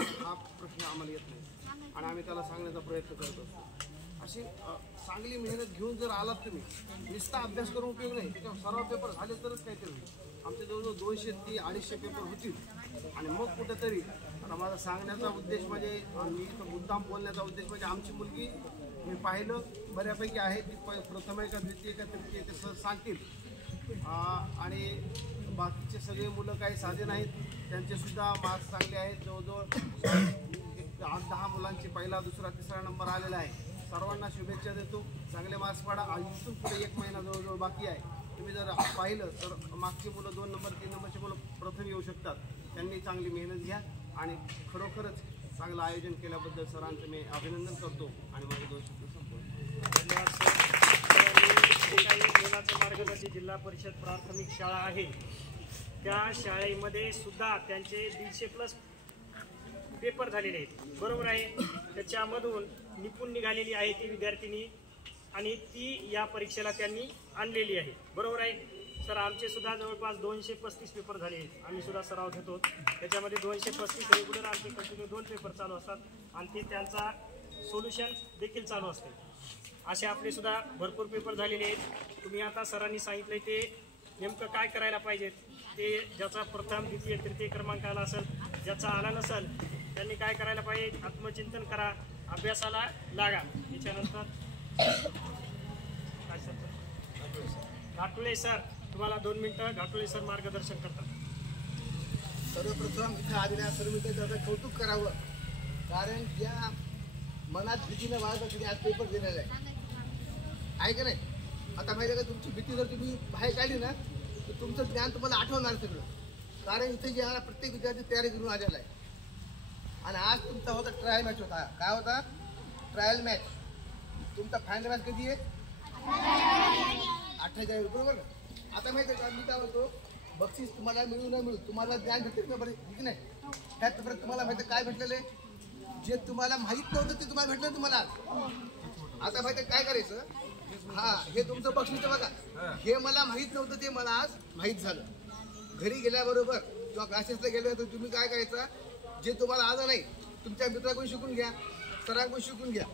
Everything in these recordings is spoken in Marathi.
हा प्रश्न आम्हाला येत नाही आणि आम्ही त्याला सांगण्याचा प्रयत्न करत असतो. अशी चांगली मेहनत घेऊन जर आलात तुम्ही, नुसता अभ्यास करून उपयोग नाही, त्याच्यावर सराव पेपर झाले तरच काहीतरी होईल. आमचे जवळजवळ 200-250 पेपर होतील आणि मग कुठंतरी. आता माझा सांगण्याचा उद्देश म्हणजे, मी इथं मुद्दाम बोलण्याचा उद्देश म्हणजे, आमची मुलगी मी पाहिलं बऱ्यापैकी आहे, ती प्रथम का द्वितीय का तृतीय ते सहज सांगतील. आणि बाकीचे सगळे मुलं काही साधे नाहीत, त्यांचेसुद्धा मार्क्स चांगले आहेत. जवळजवळ 8-10 मुलांचे पहिला, दुसरा, तिसरा नंबर आलेला आहे. सर्वांना शुभेच्छा देतो. चांगले मार्क्स पाडा. इथून पुढे 1 महिना जवळजवळ बाकी आहे. तुम्ही जर पाहिलं तर मागची मुलं 2 नंबर 3 नंबरची मुलं प्रथम येऊ शकतात. त्यांनी चांगली मेहनत घ्या आणि खरोखरच चांगलं आयोजन केल्याबद्दल सरांचं मी अभिनंदन करतो आणि माझे 2 शब्द संपवतो. धन्यवाद सर. काही मुलाचं मार्गदर्शन जिल्हा परिषद प्राथमिक शाळा आहे, त्या शाळेमध्ये सुद्धा त्यांचे 150+ पेपर झालेले आहेत, बरोबर आहे. त्याच्यामधून निपुण निघालेली आहे ती विद्यार्थिनी आणि ती या परीक्षेला त्यांनी आणलेली आहे, बरोबर आहे सर. आमचे सुद्धा जवळपास 235 पेपर झाले आहेत. आम्ही सुद्धा सराव घेतो. त्याच्यामध्ये 235 रेग्युलर आमचे कंटिन्यू 2 पेपर चालू असतात आणि ते त्यांचा सोल्युशन देखील चालू असते. असे आपले सुद्धा भरपूर पेपर झालेले आहेत. तुम्ही आता सरांनी सांगितलं ते नेमकं काय करायला पाहिजे, ते ज्याचा प्रथम द्वितीय तृतीय क्रमांक आला असेल, ज्याचा आला नसेल त्यांनी काय करायला पाहिजे, आत्मचिंतन करा, अभ्यासाला लागा. त्याच्यानंतर काय सर, घाटुळे सर, तुम्हाला 2 मिनिटं घाटुळे सर मार्गदर्शन करतात. सर्वप्रथम इथं आलेल्या सर्व विद्यार्थ्यांचं कौतुक करावं, कारण ज्या मनात भीतीनं बाळगण्यासाठी आज पेपर दिलेला आहे का नाही. आता माहिती आहे का, तुमची भीती जर तुम्ही बाहेर काढली ना तर तुमचं ज्ञान तुम्हाला आठवणार सगळं. कारण इथे जे प्रत्येक विद्यार्थी तयारी करून आलेला आहे आणि आज तुमचा होता ट्रायल मॅच होता. काय होता? Trial match. तुमचा फायनल मॅच कधी आहे? 28 बरोबर ना. आता माहिती आहे का, मी काय बोलतो, बक्षीस तुम्हाला मिळू न मिळू, तुम्हाला ज्ञान भेटते ना बरं, ठीक नाही. त्यात परत तुम्हाला माहिती काय भेटलेलं आहे, जे तुम्हाला माहीत नव्हतं ते तुम्हाला भेटलं तुम्हाला. आता माहिती काय करायचं, हे तुमचं बक्षीस बघा, हे मला माहीत नव्हतं ते मला आज माहीत झालं. घरी गेल्याबरोबर किंवा क्लासेसला गेल्यावर तर तुम्ही काय करायचं, जे तुम्हाला आलं नाही तुमच्या मित्राकडून शिकून घ्या, सरांकडून शिकून घ्या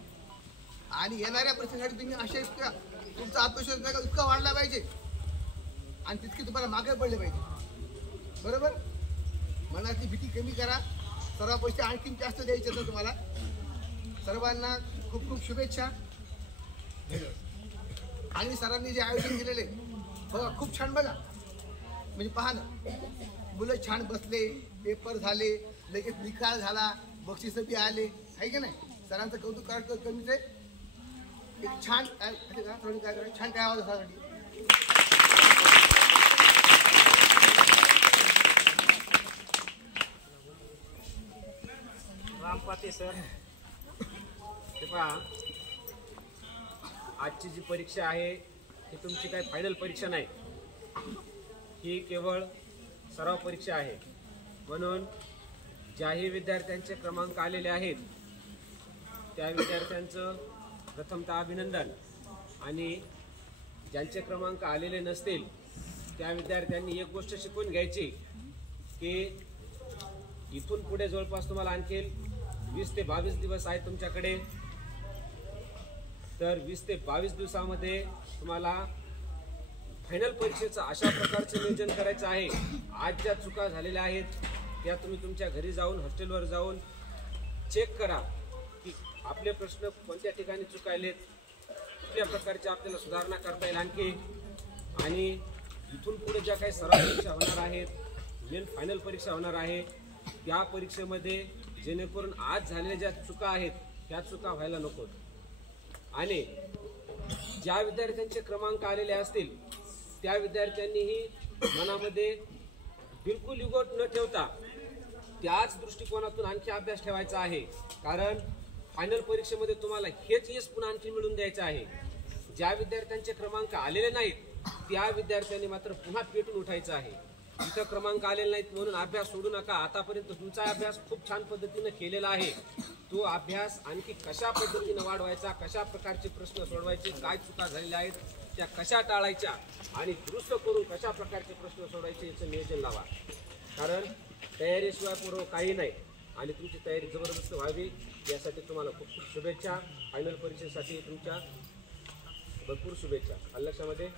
आणि येणाऱ्या परीक्षेसाठी तुम्ही अशा इतका तुमचा आत्मविश्वास इतका वाढला पाहिजे आणि तितके तुम्हाला मागे पडले पाहिजे, बरोबर. मनाची भीती कमी करा. सर्व पैसे आणखीन जास्त द्यायचे तर तुम्हाला. सर्वांना खूप खूप शुभेच्छा. आणि सरांनी जे आयोजन केलेले बघा, खूप छान. बघा म्हणजे पहा ना, मुलं छान बसले, पेपर झाले, लगेच निकाल झाला, बक्षीस बी आले, आहे की नाही. सरांचं कौतुक करायचं कमीच आहे. एक छान काय छान काय आवाज सरांसाठी. रामपाते सर. ते पहा, आजची जी परीक्षा आहे ही तुमची काही फायनल परीक्षा नाही, ही केवळ सराव परीक्षा आहे. म्हणून ज्याही विद्यार्थ्यांचे क्रमांक आलेले आहेत त्या विद्यार्थ्यांचं प्रथमतः अभिनंदन आणि ज्यांचे क्रमांक आलेले नसतील त्या विद्यार्थ्यांनी एक गोष्ट शिकून घ्यायची की इथून पुढे जवळपास तुम्हाला आणखी 20 ते 22 दिवस आहेत तुमच्याकडे. तर 20 ते 22 दिवसामध्ये तुम्हाला फायनल परीक्षेचं अशा प्रकारचं नियोजन करायचं आहे. आज ज्या चुका झालेल्या आहेत त्या तुम्ही तुमच्या घरी जाऊन हॉस्टेलवर जाऊन चेक करा की आपले प्रश्न कोणत्या ठिकाणी चुकायलेत, कुठल्या प्रकारच्या आपल्याला सुधारणा करता येईल आणखी. आणि इथून पुढे ज्या काही सराव परीक्षा होणार आहेत, मेन फायनल परीक्षा होणार आहे, त्या परीक्षेमध्ये जेणेकरून आज झालेल्या ज्या चुका आहेत त्या चुका व्हायला नकोत. आणि ज्या विद्यार्थ्यांचे क्रमांक आलेले असतील त्या विद्यार्थ्यांनीही मनामध्ये बिलकुल युगोट न ठेवता त्याच दृष्टिकोनातून आणखी अभ्यास ठेवायचा आहे. कारण फायनल परीक्षेमध्ये तुम्हाला हेच यश पुन्हा आणखी मिळवून द्यायचं आहे. ज्या विद्यार्थ्यांचे क्रमांक आलेले नाहीत त्या विद्यार्थ्यांनी मात्र पुन्हा पेटून उठायचं आहे. इथं क्रमांक आलेले नाहीत म्हणून अभ्यास सोडू नका. आतापर्यंत तुमचा अभ्यास खूप छान पद्धतीने केलेला आहे. तो अभ्यास आणखी कशा पद्धतीने वाढवायचा, कशा प्रकारचे प्रश्न सोडवायचे, काय चुका झालेल्या आहेत त्या कशा टाळायच्या आणि दुरुस्त करून कशा प्रकारचे प्रश्न सोडवायचे याचं नियोजन लावा. कारण तयारीशिवाय पूर्व काही नाही. आणि तुमची तयारी जबरदस्त व्हावी यासाठी तुम्हाला खूप खूप शुभेच्छा. फायनल परीक्षेसाठी तुमच्या भरपूर शुभेच्छा. लक्षामध्ये